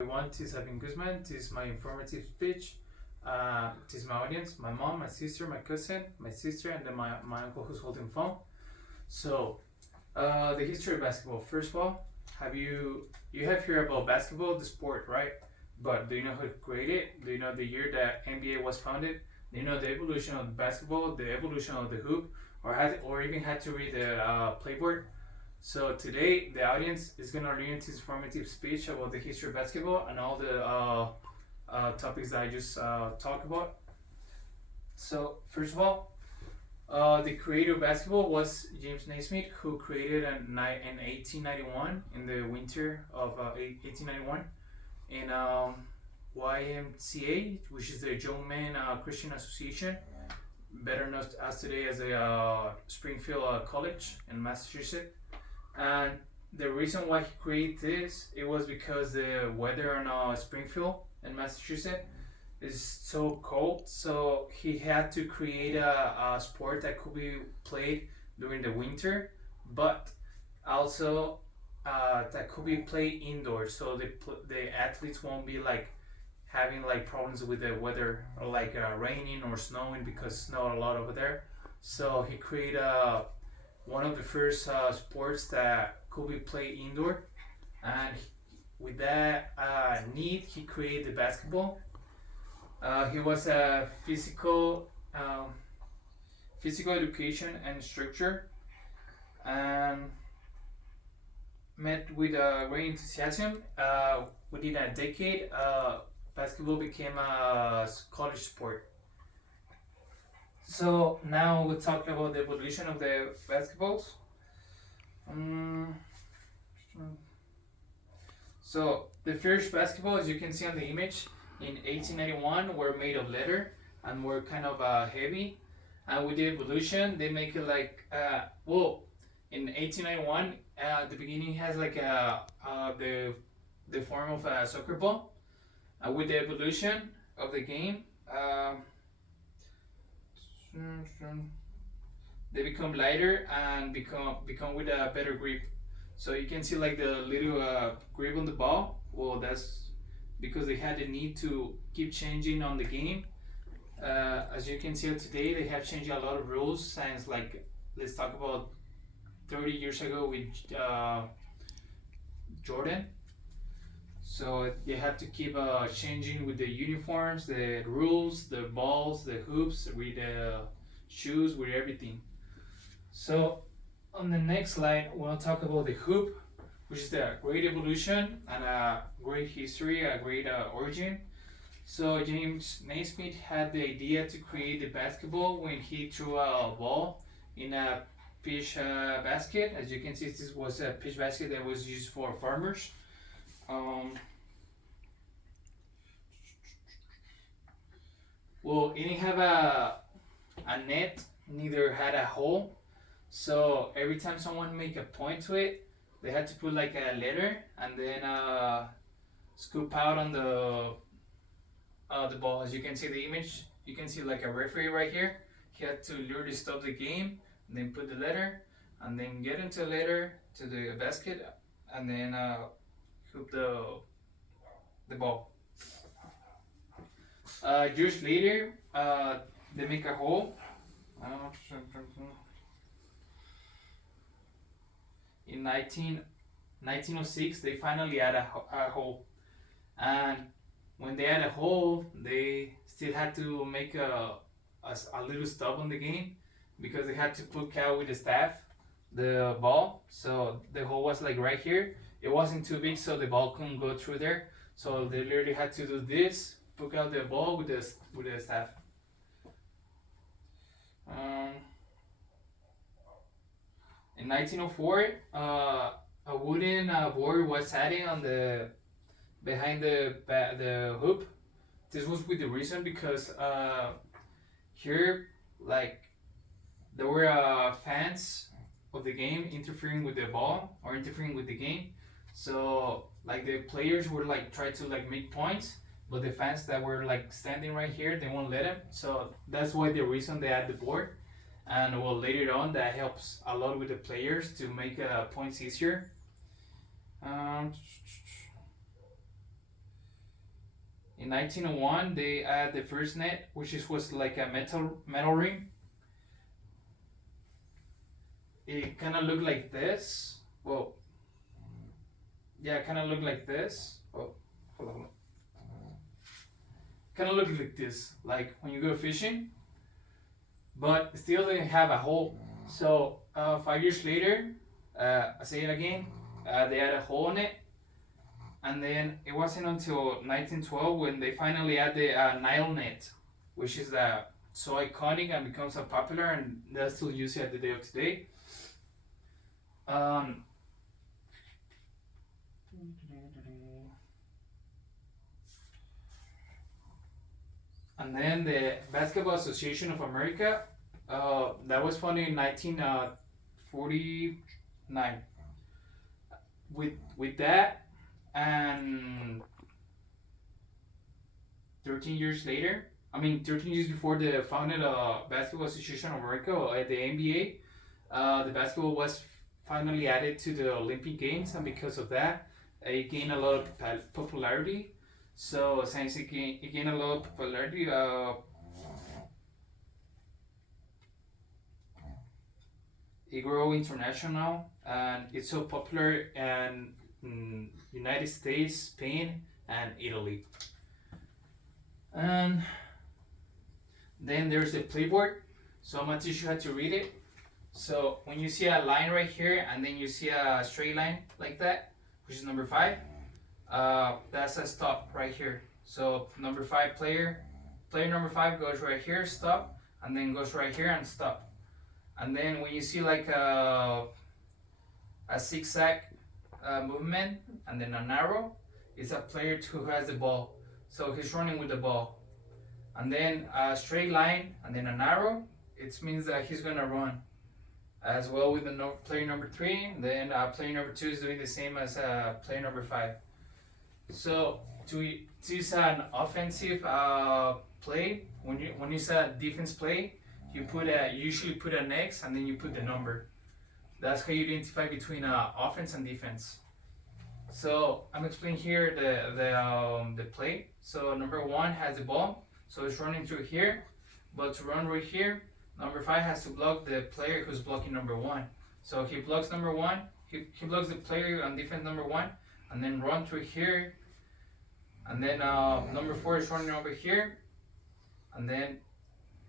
Everyone, this is Sabin Guzman. This is my informative speech. This is my audience, my mom, my sister, my cousin, my sister, and then my uncle who's holding phone. So, the history of basketball. First of all, you have heard about basketball, the sport, right? But do you know who created it? Do you know the year that NBA was founded? Do you know the evolution of basketball, the evolution of the hoop, or even had to read the playboard? So today, the audience is gonna learn this informative speech about the history of basketball and all the topics that I just talked about. So first of all, the creator of basketball was James Naismith, who created in 1891, in the winter of 1891, in YMCA, which is the Young Men Christian Association, better known as today as the Springfield College in Massachusetts. And the reason why he created this, it was because the weather in Springfield in Massachusetts is so cold, so he had to create a sport that could be played during the winter, but also that could be played indoors, so the athletes won't be like having like problems with the weather, or like raining or snowing, because snow a lot over there. So he created one of the first sports that could be played indoor, and with that need, he created the basketball. He was a physical education and instructor, and met with great enthusiasm. Within a decade, basketball became a college sport. So now we'll talk about the evolution of the basketballs. Um, so the first basketball, as you can see on the image, in 1891 were made of leather and were kind of heavy. And with the evolution, they make it like in 1891, the beginning has like the form of a soccer ball. With the evolution of the game, they become lighter and become with a better grip. So you can see like the little grip on the ball. Well, that's because they had the need to keep changing on the game. As you can see today, they have changed a lot of rules since, like, let's talk about 30 years ago with Jordan. So they have to keep changing with the uniforms, the rules, the balls, the hoops, with the shoes, with everything. So on the next slide, we'll talk about the hoop, which is the great evolution and a great history, a great origin. So James Naismith had the idea to create the basketball when he threw a ball in a pitch basket. As you can see, this was a pitch basket that was used for farmers. Well, it didn't have a net, neither had a hole. So every time someone make a point to it, they had to put like a letter and then scoop out on the ball. As you can see the image, you can see like a referee right here. He had to literally stop the game, and then put the letter, and then get into the letter to the basket, and then hoop the ball. Years later, they make a hole. In 1906, they finally add a hole. And when they add a hole, they still had to make a little stop on the game, because they had to poke out with the staff the ball. So the hole was like right here. It wasn't too big, so the ball couldn't go through there. So they literally had to do this, poke out the ball with the staff. In 1904, a wooden board was added on the behind the hoop. This was with the reason because here, like, there were fans of the game interfering with the ball or interfering with the game. So like the players would like try to like make points, but the fans that were like standing right here, they won't let them. So that's why the reason they add the board. And well, later on, that helps a lot with the players to make points easier. Um, in 1901 they add the first net, which was like a metal ring. It kind of looked like this. Well, yeah, it kind of looked like this. Oh, hold on. Kind of looked like this, like when you go fishing, but still didn't have a hole. So 5 years later, I say it again, they had a hole in it, and then it wasn't until 1912 when they finally add the Nile net, which is so iconic and becomes so popular, and they still use it at the day of today. And then the Basketball Association of America, that was founded in 1949. With that, and 13 years later, 13 years before the founded Basketball Association of America, the NBA, the basketball was finally added to the Olympic Games, and because of that, it gained a lot of popularity. So since it gained a lot of popularity, it grew international, and it's so popular in United States, Spain, and Italy. And then there's the playboard. So I'm gonna teach you how to read it. So when you see a line right here, and then you see a straight line like that, which is number 5, that's a stop right here. So number 5 player number 5 goes right here, stop, and then goes right here and stop. And then when you see like a zigzag movement and then an arrow, it's a player who has the ball, so he's running with the ball. And then a straight line and then an arrow, it means that he's gonna run. As well with the player number 3, then player number 2 is doing the same as player number 5. So to use an offensive play, when you use a defense play, you usually put an X and then you put the number. That's how you identify between offense and defense. So I'm explaining here the play. So number 1 has the ball, so it's running through here, but to run right here, number 5 has to block the player who's blocking number 1. So he blocks number 1, he blocks the player on defense number 1, and then run through here. And then number 4 is running over here, and then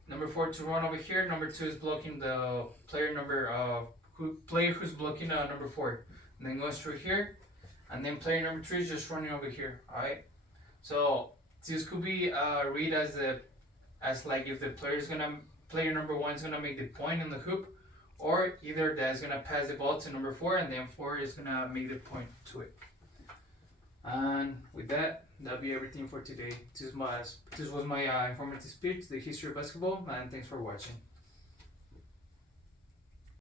number 4 to run over here. Number 2 is blocking the player who's blocking number 4, and then goes through here. And then player number 3 is just running over here. All right. So this could be read as like if the player number 1 is gonna make the point in the hoop, or either that's gonna pass the ball to number 4, and then 4 is gonna make the point to it. And with that, that'll be everything for today. This was my informative speech, the history of basketball, and thanks for watching.